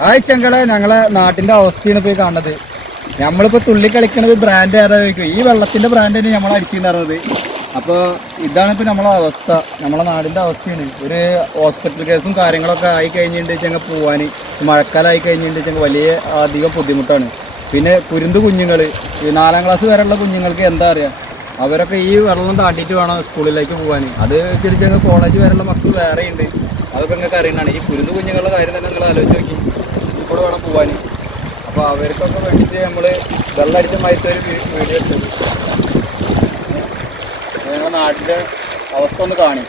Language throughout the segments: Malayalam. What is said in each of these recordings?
ആ ചെങ്കളെ ഞങ്ങളെ നാട്ടിന്റെ അവസ്ഥയാണ് പോയി കാണുന്നത്. നമ്മളിപ്പോ തുള്ളി കളിക്കണത് ബ്രാൻഡ് ഏതാ ഈ വെള്ളത്തിന്റെ ബ്രാൻഡ് തന്നെ നമ്മൾ അടിച്ചിട്ടുണ്ടായിരുന്നത് അപ്പോൾ ഇതാണ് ഇപ്പൊ നമ്മളെ അവസ്ഥ. നമ്മളെ നാടിന്റെ അവസ്ഥയാണ്. ഒരു ഹോസ്പിറ്റൽ കേസും കാര്യങ്ങളൊക്കെ ആയി കഴിഞ്ഞിട്ടുണ്ടെങ്കിൽ പോവാൻ മഴക്കാലമായി കഴിഞ്ഞിട്ടുണ്ടെങ്കിൽ വലിയ അധികം ബുദ്ധിമുട്ടാണ്. പിന്നെ കുരുന്ത് കുഞ്ഞുങ്ങൾ ഈ നാലാം ക്ലാസ് വരെയുള്ള കുഞ്ഞുങ്ങൾക്ക് എന്താ അറിയാം? അവരൊക്കെ ഈ വെള്ളം താണ്ടിയിട്ട് വേണം സ്കൂളിലേക്ക് പോകാൻ അത് ചെറിയ കോളേജ് വരെയുള്ള മക്കൾ വേറെയുണ്ട്. അതൊക്കെ നിങ്ങൾക്ക് അറിയണതാണ്. ഈ കുരുന്ന് കുഞ്ഞുങ്ങളുടെ കാര്യം തന്നെ നിങ്ങൾ ആലോചിച്ച് നോക്കി. ഇപ്പോൾ വേണം പോകാൻ അപ്പോൾ അവർക്കൊക്കെ വേണ്ടിയിട്ട് നമ്മൾ വെള്ളടിച്ച മയത്തൊരു വീഡിയോ എടുത്തത്. ഞങ്ങളുടെ നാട്ടിലെ അവസ്ഥ ഒന്ന് കാണി.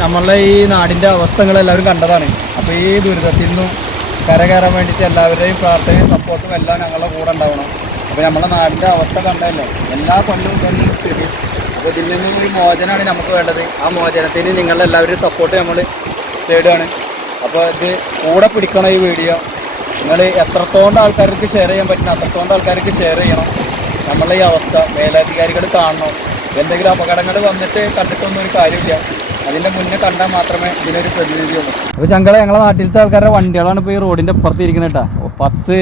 നമ്മളെ ഈ നാടിന്റെ അവസ്ഥകൾ എല്ലാവരും കണ്ടതാണ്. അപ്പോൾ ഈ ദുരിതത്തിൽ നിന്നും കരകയറാൻ വേണ്ടിയിട്ട് എല്ലാവരുടെയും പ്രാർത്ഥനയും സപ്പോർട്ടും എല്ലാം ഞങ്ങളുടെ കൂടെ ഉണ്ടാവണം. അപ്പോൾ നമ്മുടെ നാടിന്റെ അവസ്ഥ കണ്ടല്ലോ എല്ലാ പണ്ടും തന്നെ അപ്പോൾ ഇതിൽ നിന്നും ഒരു മോചനമാണ് നമുക്ക് വേണ്ടത്. ആ മോചനത്തിന് നിങ്ങളുടെ എല്ലാവരുടെയും സപ്പോർട്ട് നമ്മൾ തേടുകയാണ്. അപ്പോൾ ഇത് കൂടെ പിടിക്കണം ഈ വീഡിയോ നിങ്ങൾ എത്രത്തോളം ആൾക്കാർക്ക് ഷെയർ ചെയ്യാൻ പറ്റുന്ന അത്രത്തോളം ആൾക്കാർക്ക് ഷെയർ ചെയ്യണം. നമ്മളെ ഈ അവസ്ഥ മേലധികാരികൾ കാണണം. എന്തെങ്കിലും അപകടങ്ങൾ വന്നിട്ട് കണ്ടിട്ടൊന്നും ഒരു കാര്യമില്ല. അതിന്റെ മുന്നേ കണ്ടാൽ മാത്രമേ ഇതിനൊരു പ്രതിനിധിയുള്ളൂ അപ്പോൾ ചങ്കള ഞങ്ങളെ നാട്ടിലത്തെ ആൾക്കാരുടെ വണ്ടികളാണ് ഇപ്പോൾ ഈ റോഡിന്റെ അപ്പുറത്ത് ഇരിക്കുന്നത് കേട്ടോ പത്ത്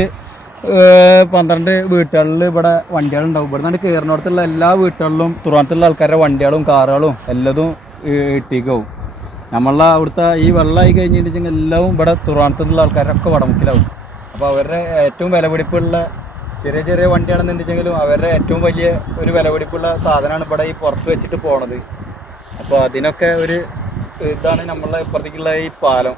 പന്ത്രണ്ട് വീട്ടുകളിൽ ഇവിടെ വണ്ടികളുണ്ടാവും. ഇവിടെ നിന്ന് കയറിനോടത്തുള്ള എല്ലാ വീട്ടുകളിലും തുറന്നത്തുള്ള ആൾക്കാരുടെ വണ്ടികളും കാറുകളും എല്ലതും ഇട്ടിക്കാവും നമ്മളെ അവിടുത്തെ ഈ വെള്ളമായി കഴിഞ്ഞിട്ടുണ്ടെങ്കിൽ എല്ലാം ഇവിടെ തുറന്നത്തുള്ള ആൾക്കാരൊക്കെ വടമുക്കിലാവും അപ്പോൾ അവരുടെ ഏറ്റവും വിലപിടിപ്പുള്ള ചെറിയ ചെറിയ വണ്ടിയാണെന്നുണ്ടെങ്കിലും അവരുടെ ഏറ്റവും വലിയ ഒരു വിലപിടിപ്പുള്ള സാധനമാണ് ഇവിടെ ഈ പുറത്ത് വെച്ചിട്ട് പോണത്. അപ്പോൾ അതിനൊക്കെ ഒരു ഇതാണ് നമ്മളെ ഇപ്പുറത്തേക്കുള്ള ഈ പാലം.